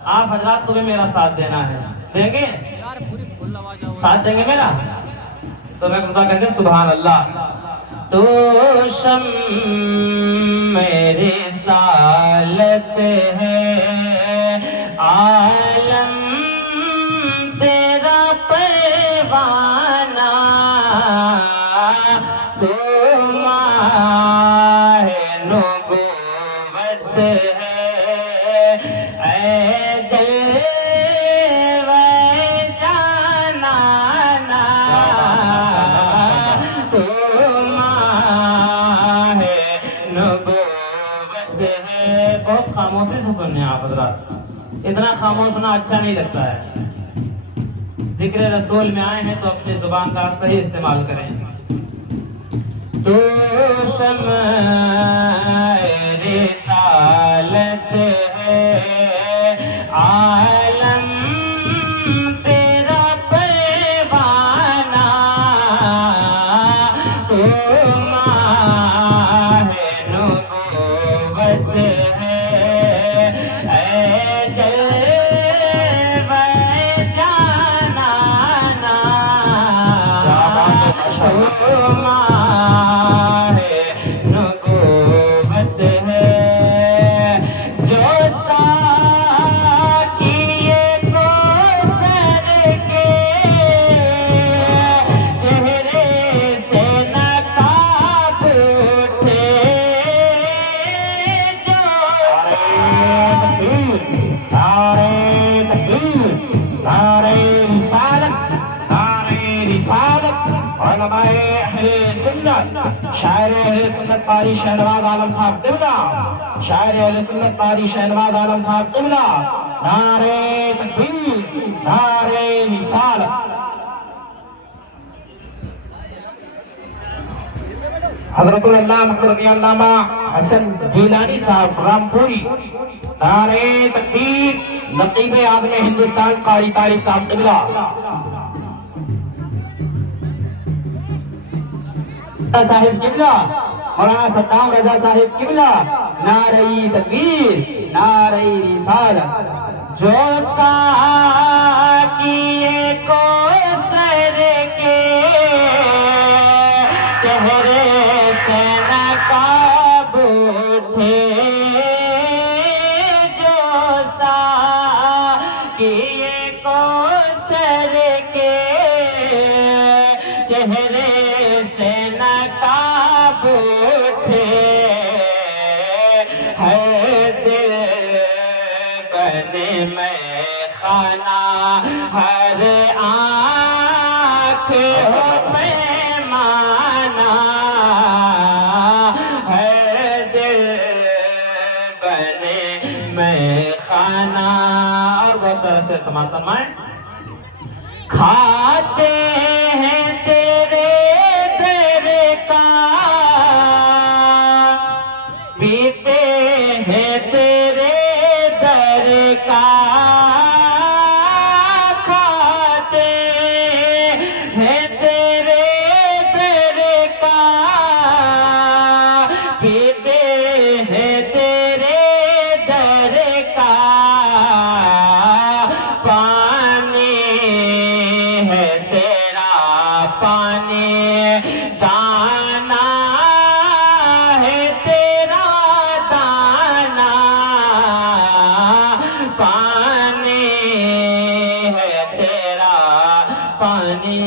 आप हजरात को भी मेरा साथ देना है, देंगे? साथ देंगे मेरा? तो मैं खुदा कहते सुभान अल्लाह। तो शम मेरी सालत है, आलम तेरा परवाना, तो माहे नबूवत है, बहुत खामोशी से सुनने आप हजरात, इतना खामोश होना अच्छा नहीं लगता है। जिक्र रसूल में आए हैं तो अपनी जुबान का सही इस्तेमाल करें। तो शम्अ रिसालत है, आलम तेरा परवाना, तो माहे नबूवत है, शायर अहले सुन्नत कारी शहनवाज आलम साहब क़िबला, शायर अहले सुन्नत कारी शहनवाज आलम साहब क़िबला, नारे तकबीर, नारे रिसालत। हज़रतुल अल्लामा मक़दूरी अल्लामा हसन गीलानी साहब रामपुरी, नारे तकबीर, नक़ीब आज़म हिंदुस्तान कारी तारीख साहब क़िबला, साहिब क़िबला, मौलाना सद्दाम रज़ा साहिब क़िबला, नारे तकबीर, नारे रिसालत। जो साकिए को सर के चेहरे से नकाब उठे, जो साकिए को सर के चेहरे से नकाब उठे, हर दिल बने में खाना, हर आँख हो मेहमाना, हर दिल बने में खाना। और बहुत तरह से समाप्त फरमाएं। खाते हैं तेरे दर का, पीते हैं तेरे दर का, खाते हैं तेरे दर का, पीते हैं तेरे दर का, पानी है तेरा पानी, दाना है तेरा दाना, पानी है तेरा पानी।